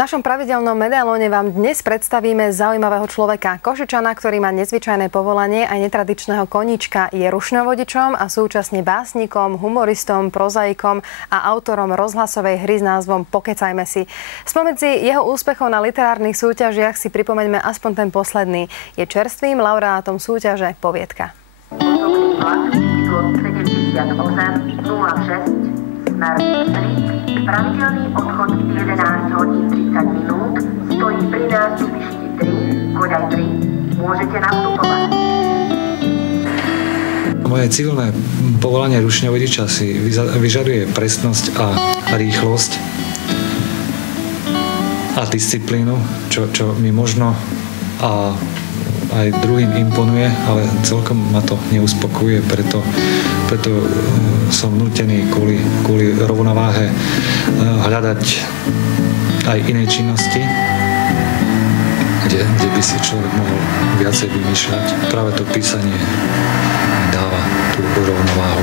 V našom pravidelnom medailóne vám dnes predstavíme zaujímavého človeka. Košičana, ktorý má nezvyčajné povolanie aj netradičného koníčka, je rušňovodičom a súčasne básnikom, humoristom, prozaikom a autorom rozhlasovej hry s názvom Pokecajme si. Spomedzi jeho úspechov na literárnych súťažiach si pripomeňme aspoň ten posledný. Je čerstvým laureátom súťaže Poviedka. Osobný vlak číslo 78 06 smer Strik. Pravidelný odchod 11 hodín 30 minút, stojí pri nástupišti 3, Koľaj 3. Môžete nastupovať. Moje civilné povolanie rušňovodiča si vyžaduje presnosť a rýchlosť a disciplínu, čo mi možno a aj druhým imponuje, ale celkom ma to neuspokojuje, preto som nútený kvôli rovnováhe hľadať aj iné činnosti, kde by si človek mohol viacej vymýšľať. Práve to písanie mi dáva tú rovnováhu,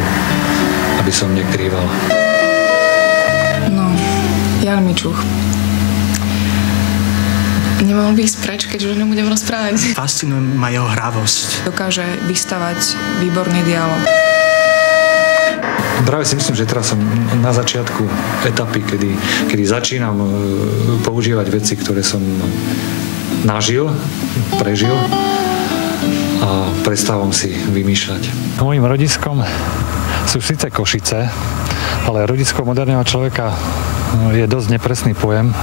aby som nekrýval. No, Jan Mičuch. Nemohol by ísť preč, keďže nebudem rozprávať. Fascinuje ma jeho hravosť. Dokáže vystavať výborný dialog. Práve si myslím, že teraz som na začiatku etapy, kedy začínam používať veci, ktoré som nažil, prežil a prestávam si vymýšľať. Mojím rodiskom sú síce Košice, ale rodisko moderného človeka je dosť nepresný pojem.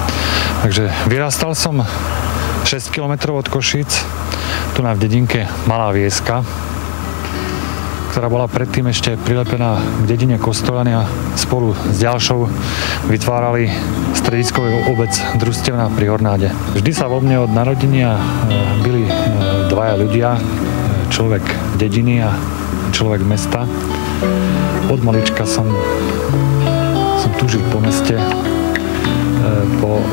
Takže vyrastal som 6 km od Košíc, tu v dedinke Malá Vieska, ktorá bola predtým ešte prilepená k dedine Kostolany a spolu s ďalšou vytvárali strediskovú obec Družstevná pri Hornáde. Vždy sa vo mne od narodenia byli dvaja ľudia, človek dediny a človek mesta. Od malička som túžil po meste,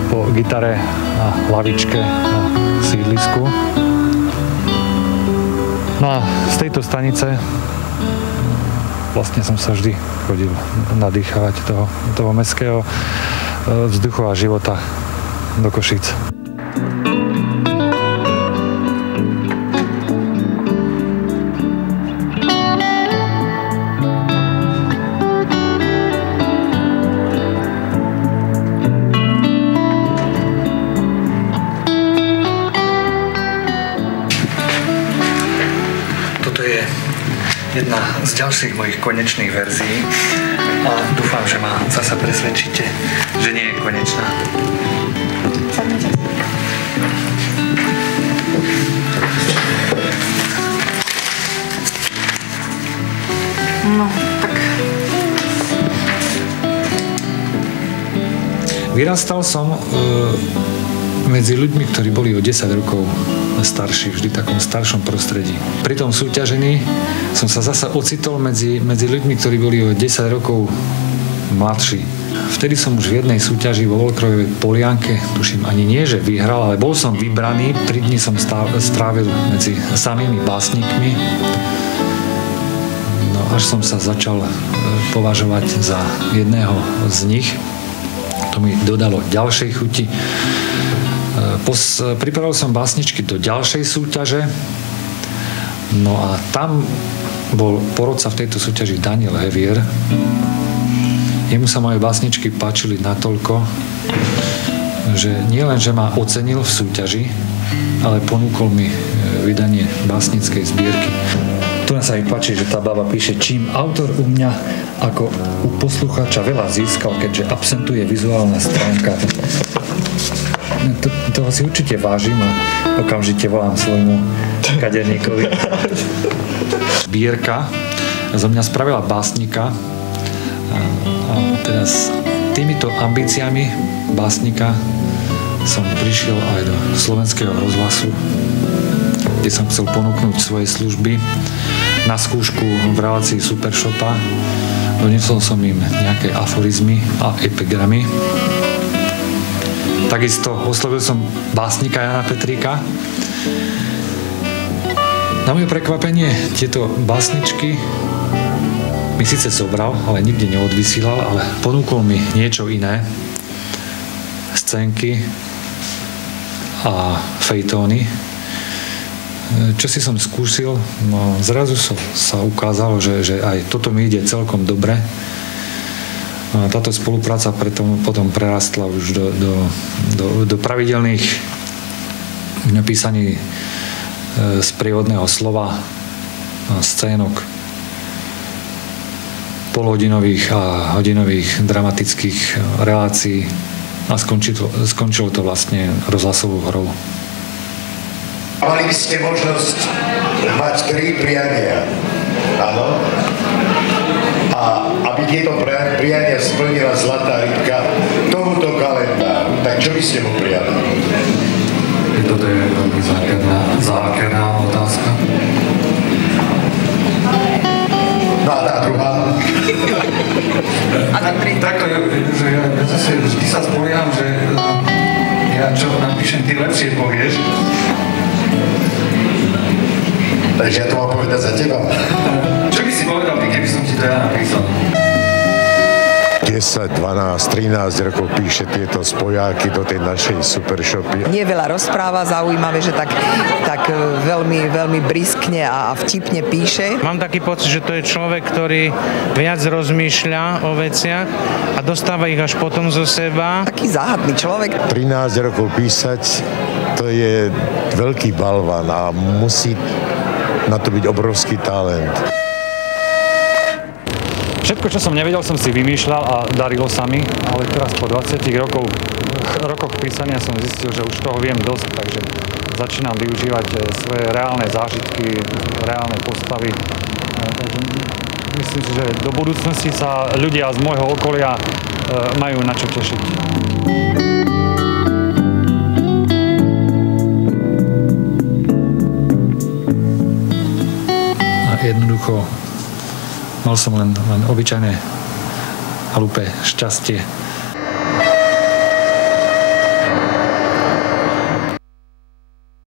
po gitare a lavičke na sídlisku. No a z tejto stanice vlastne som sa vždy chodil nadýchavať toho mestského vzduchu a života do Košíc. Jedna z ďalších mojich konečných verzií a dúfam, že ma zasa presvedčíte, že nie je konečná. No, tak... Vyrastal som medzi ľuďmi, ktorí boli o 10 rokov starší, vždy v takom staršom prostredí. Pri tom súťažení som sa zasa ocitol medzi ľuďmi, ktorí boli o 10 rokov mladší. Vtedy som už v jednej súťaži vo Voľkrojovej Polianke, tuším ani nie, že vyhral, ale bol som vybraný. 3 dni som strávil medzi samými básnikmi. No až som sa začal považovať za jedného z nich. To mi dodalo ďalšej chuti. Pripravil som básničky do ďalšej súťaže. No a tam bol porodca v tejto súťaži Daniel Hevier. Jemu sa moje básničky páčili natoľko, že nielen, že ma ocenil v súťaži, ale ponúkol mi vydanie básnickej zbierky. Tu sa mi páči, že tá baba píše, čím autor u mňa ako u poslucháča veľa získal, keďže absentuje vizuálna stránka. Toho si určite vážim a okamžite volám svojmu kaderníkovi. Zbierka zo mňa spravila básnika a teda s týmito ambíciami básnika som prišiel aj do Slovenského rozhlasu, kde som chcel ponúknuť svoje služby na skúšku v relácii Supershopa. Doniesol som im nejaké aforizmy a epigramy. Takisto oslovil som básnika Jana Petríka. Na moje prekvapenie tieto básničky mi síce zobral, ale nikdy neodvysílal, ale ponúkol mi niečo iné. Scénky a fejtóny. Čo si som skúsil, no zrazu sa ukázalo, že aj toto mi ide celkom dobre. A táto spolupráca potom prerastla už do pravidelných napísaní sprievodného slova, scénok, polhodinových a hodinových dramatických relácií a skončilo to vlastne rozhlasovou hrou. Mali by ste možnosť mať 3 priania, áno? A aby tieto priania splnila zlatá rybka tomuto kalendáru, tak čo by ste mu prijali? Toto je veľmi zákerná otázka. No a tá druhá? A ten 3? Takto, že ja zase vždy sa spolieham, že ja čo napíšem, ty lepšie povieš. Takže ja to mám povedať za teba. Čo by si povedal ty, keby som ti to ja napísal? 10, 12, 13 rokov píše tieto spojáky do tej našej supershopy. Nie veľa rozpráva, zaujímavé, že tak veľmi, veľmi briskne a vtipne píše. Mám taký pocit, že to je človek, ktorý viac rozmýšľa o veciach a dostáva ich až potom zo seba. Taký záhadný človek. 13 rokov písať, to je veľký balvan a musí na to byť obrovský talent. Všetko, čo som nevedel, som si vymýšľal a darilo sa mi, ale teraz po 20 rokoch písania som zistil, že už toho viem dosť, takže začínam využívať svoje reálne zážitky, reálne postavy. Takže myslím si, že do budúcnosti sa ľudia z môjho okolia majú na čo tešiť. Jednoducho mal som len obyčajné halúpe šťastie.